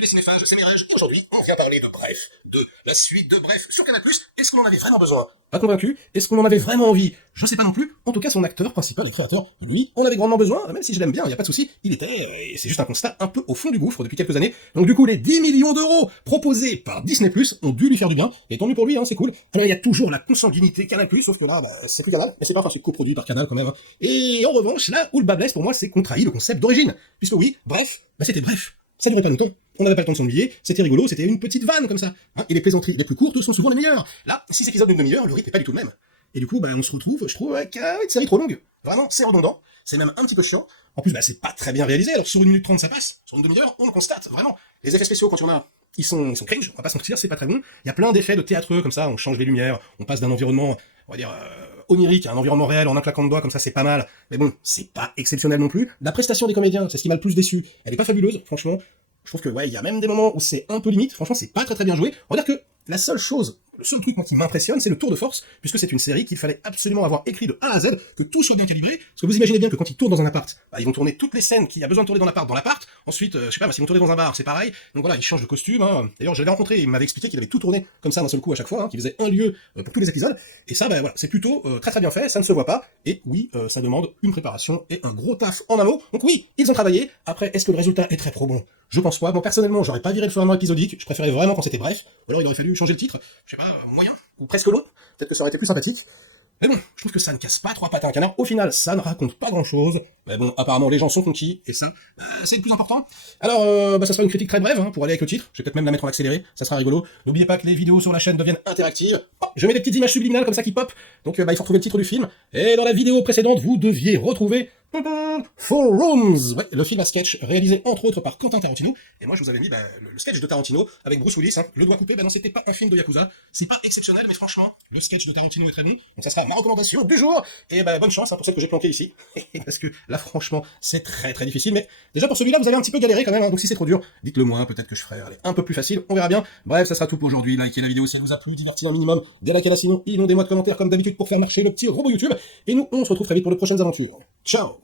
Salut les cinéphages, c'est Mirage, et aujourd'hui, on vient parler de Bref, de la suite de Bref sur Canal+. Est-ce qu'on en avait vraiment besoin? Pas convaincu. Est-ce qu'on en avait vraiment envie? Je sais pas non plus. En tout cas, son acteur principal et créateur, lui, on avait grandement besoin, même si je l'aime bien, y a pas de souci, il était, et c'est juste un constat, un peu au fond du gouffre depuis quelques années. Donc du coup, les 10 millions d'euros proposés par Disney+, ont dû lui faire du bien, et tant mieux pour lui, hein, c'est cool. Alors il y a toujours la consanguinité Canal+, sauf que là, c'est plus Canal, mais c'est pas parce que c'est coproduit par Canal quand même. Hein. Et en revanche, là où le bas blesse, pour moi, c'est qu'on trahit le concept d'origine. Puisque oui, Bref, c'était Bref. Ça durait pas longtemps, on n'avait pas le temps de s'ennuyer, c'était rigolo, c'était une petite vanne comme ça. Hein, et les plaisanteries les plus courtes sont souvent les meilleures. Là, 6 épisodes d'une demi-heure, le rythme n'est pas du tout le même. Et du coup, on se retrouve, je trouve, avec une série trop longue. Vraiment, c'est redondant, c'est même un petit peu chiant. En plus, c'est pas très bien réalisé, alors sur 1 minute 30 ça passe, sur une demi-heure, on le constate, vraiment. Les effets spéciaux, quand il y en a, ils sont cringe, on va pas s'en mentir, c'est pas très bon. Il y a plein d'effets de théâtreux comme ça, on change les lumières, on passe d'un environnement, on va dire, onirique à un environnement réel en un claquant de doigts, comme ça c'est pas mal. Mais bon, c'est pas exceptionnel non plus. La prestation des comédiens, c'est ce qui m'a le plus déçu. Elle est pas fabuleuse, franchement. Je trouve que ouais, il y a même des moments où c'est un peu limite, franchement c'est pas très bien joué. On va dire que la seule chose, le seul truc qui m'impressionne, c'est le tour de force, puisque c'est une série qu'il fallait absolument avoir écrit de A à Z, que tout soit bien calibré, parce que vous imaginez bien que quand ils tournent dans un appart, ils vont tourner toutes les scènes qu'il y a besoin de tourner dans l'appart, ensuite, je sais pas, s'ils vont tourner dans un bar, c'est pareil, donc voilà, ils changent de costume, hein. D'ailleurs je l'avais rencontré, il m'avait expliqué qu'il avait tout tourné comme ça d'un seul coup à chaque fois, hein, qu'il faisait un lieu pour tous les épisodes, et ça, voilà, c'est plutôt très bien fait, ça ne se voit pas, et oui, ça demande une préparation et un gros taf en amont, donc oui, ils ont travaillé, après, est-ce que le résultat est très probant? Je pense pas. Bon, personnellement, j'aurais pas viré le format épisodique, je préférais vraiment quand c'était bref, ou alors il aurait fallu changer le titre, je sais pas, moyen, ou presque l'autre, peut-être que ça aurait été plus sympathique. Mais bon, je trouve que ça ne casse pas trois pattes à un canard, au final, ça ne raconte pas grand-chose, mais bon, apparemment, les gens sont conquis, et ça, c'est le plus important. Alors, ça sera une critique très brève, hein, pour aller avec le titre, je vais peut-être même la mettre en accéléré, ça sera rigolo. N'oubliez pas que les vidéos sur la chaîne deviennent interactives, je mets des petites images subliminales comme ça qui pop, donc il faut retrouver le titre du film, et dans la vidéo précédente, vous deviez retrouver Four Rooms, ouais, le film à sketch réalisé entre autres par Quentin Tarantino, et moi je vous avais mis le sketch de Tarantino avec Bruce Willis, hein, le doigt coupé, non c'était pas un film de Yakuza, c'est pas exceptionnel mais franchement, le sketch de Tarantino est très bon, donc ça sera ma recommandation du jour, et bonne chance hein, pour celle que j'ai planquée ici, parce que là franchement c'est très difficile, mais déjà pour celui-là vous avez un petit peu galéré quand même, hein, donc si c'est trop dur, dites-le moi, peut-être que je ferai un peu plus facile, on verra bien. Bref, ça sera tout pour aujourd'hui, likez la vidéo si elle vous a plu, diverti un minimum, likez-la sinon, inondez-moi de commentaires comme d'habitude pour faire marcher le petit robot YouTube, et nous on se retrouve très vite pour de prochaines aventures. Ciao.